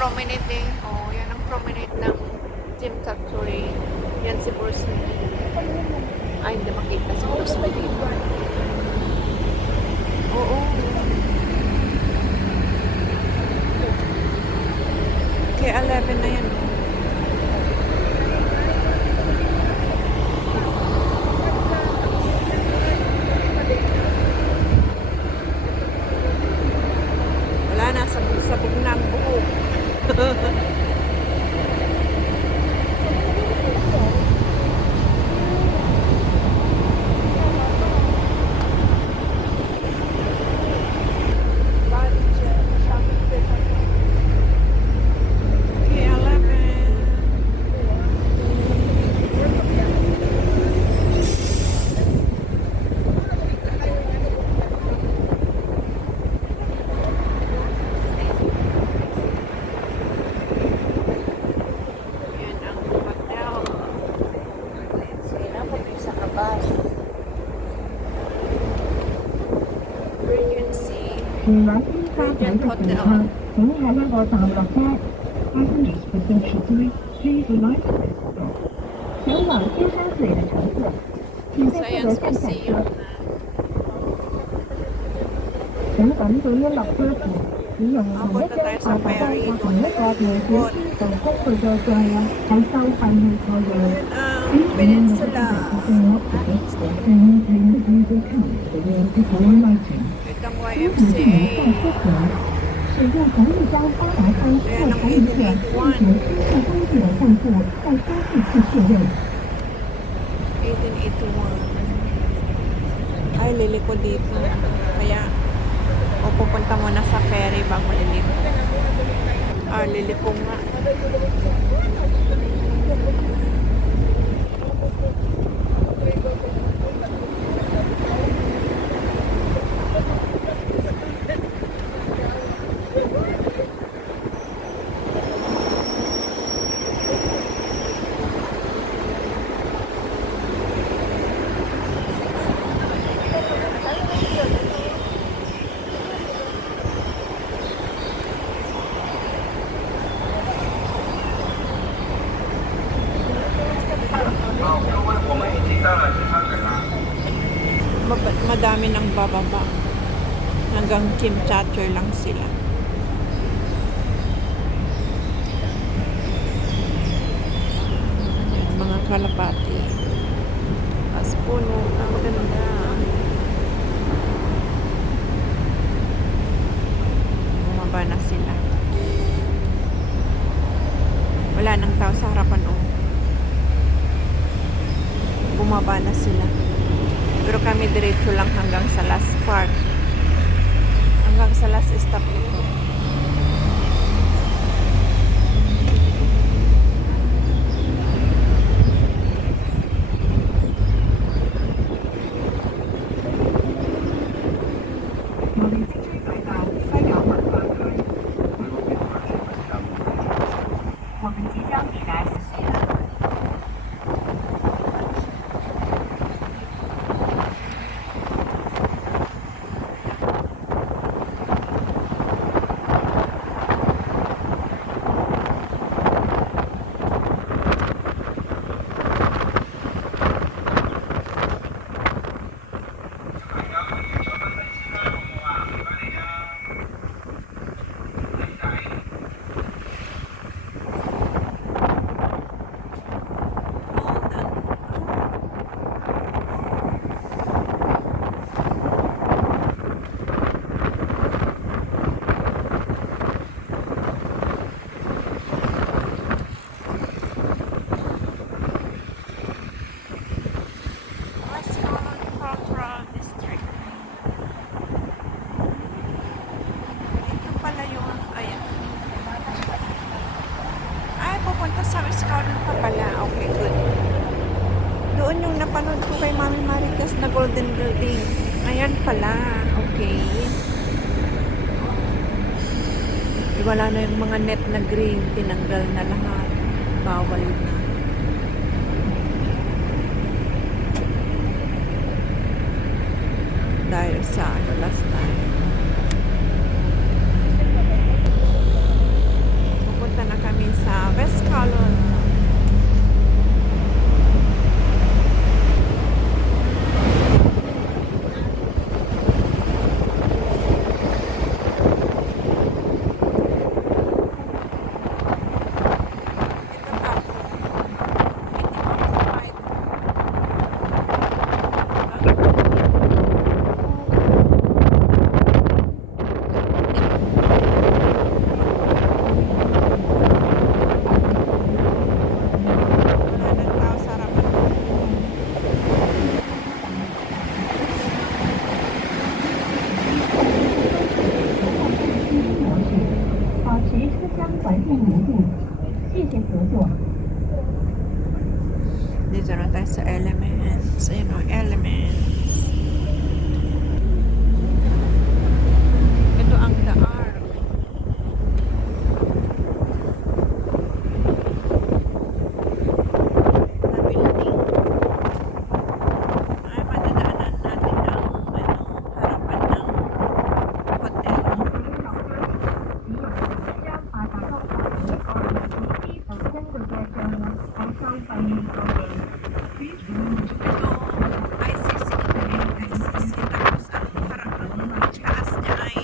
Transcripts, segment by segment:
promenade eh. Oh, yan ang promenade ng Gym Factory. Yan si Bruce Lee. Ay, hindi makita si Bruce Lee dito. Oo. K11 na yan. Wala na, sabog na ang buhok. Regent Hotel. 請喺呢個站落車。Passengers with their tickets, please remind them. 前往尖沙咀的乘客，請在這個站下車。請緊記一落車時，使用同一張大白單或同一個地址就公佈嘅載啊，係收費嘅錯誤。Peninsula. Itong YMCA. Ayan ang 1881. Ay, liliko dito. Kaya, o pupunta muna sa ferry bago liliko. Ah, liliko nga. Madami nang bababa. Hanggang Gym Chatter lang sila. Ayan, mga kalapati. As puno. Ang ganda. Bumaba na sila. Wala nang tao sa harapan. Bumaba na sila. Pero kami diretso lang hanggang sa last part. Hanggang sa last stop nito. Sa restaurant pa pala. Okay, good. Doon yung napanood ko kay Mami Marites na Golden Building. Ayan pala. Okay. Wala na yung mga net na green. Tinanggal na lahat. Bawal na. Dahil sa last time. 车厢环境凝固，谢谢合作。 Dito na tayo sa Elements. Ayun o, Elements. Ito ang The Ark. Na building. Ay, madadaanan natin ang harapan ng hotel. 将把打造法国奥运第一首真的在这儿呢，台上反映高人。 ICC. Tapos ang parang ang taas niya ay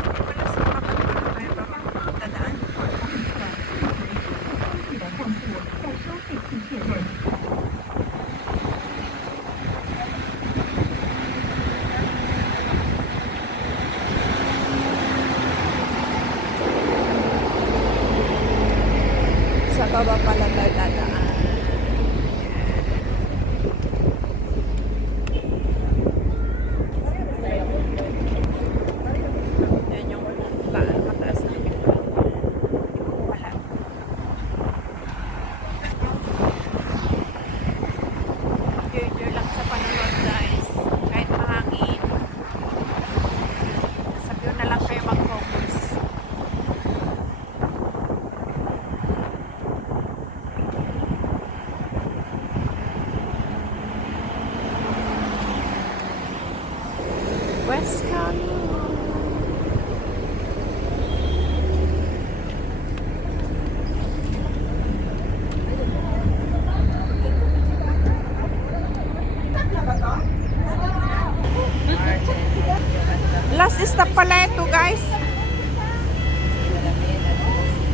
hindi pala sa kapatid tayo dadaan. 的账户在收费处确认。 Sa baba pala tayo dadaan. Yan yung mataas na building. Wala. Enjoy lang sa panonood guys. Kahit mahangin. Sa view na lang kayo mag-focus. West Coast. Last stop pala ito guys.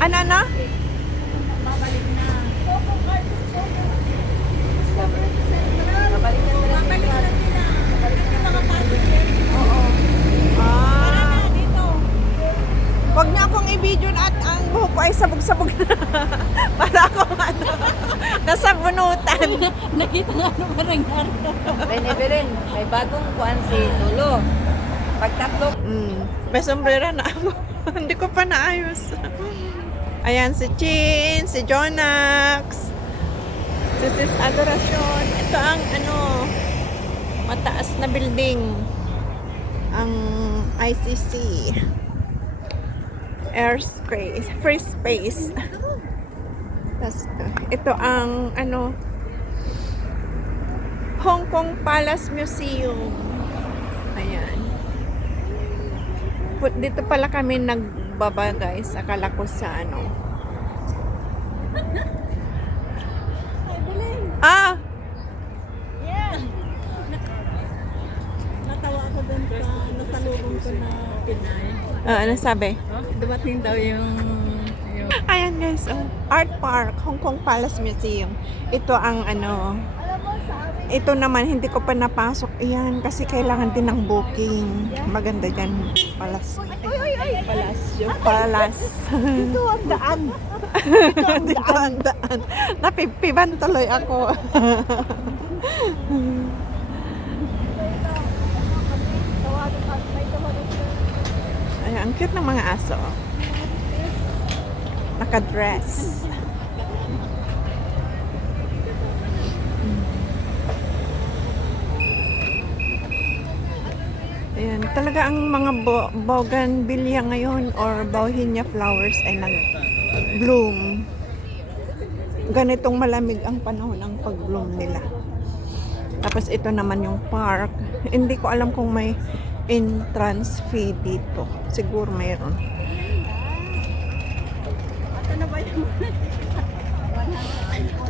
Ano? Oo. Wag niya akong i-video at ang buhok ko ay sabog-sabog na. Para akong nasa bunutan. Nakita nga ano ba nangyari? Beneberin, may bagong kuan si Lolo. Pagtatlo, May sombrero na ako. Hindi ko pa naayos. Ayan si Chin, si Jonax, si Sis Adoracion. Ito ang mataas na building. Ang ICC. Airspace, free space. Tas, ito ang Hong Kong Palace Museum. Ayan. Dito pala kami nagbaba guys. Akala ko sa Ah! Yeah. Natawa ako dun sa nasalubong ko na Pinay. Ano sabi? Dumating daw yung Ayan guys, Art Park, Hong Kong Palace Museum. Ito ang ito naman hindi ko pa napasok. Ayan, kasi kailangan din ng booking. Maganda dyan, Palace. Palace. ito ang daan. Dito ang daan. Napipiban tuloy ako. Ayan, ang cute ng mga aso. Naka-dress. Ayan, talaga ang mga bougainvillea ngayon or bauhinia flowers ay nag-bloom. Ganitong malamig ang panahon ng pag-bloom nila. Tapos ito naman yung park. Hindi ko alam kung may entrance fee dito. Siguro mayroon.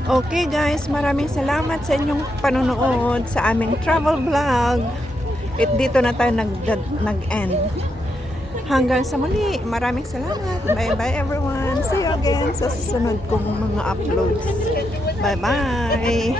Okay guys, maraming salamat sa inyong panonood sa aming travel vlog. Dito na tayo nag-end. Hanggang sa muli, maraming salamat. Bye-bye everyone. See you again sa susunod kong mga uploads. Bye-bye.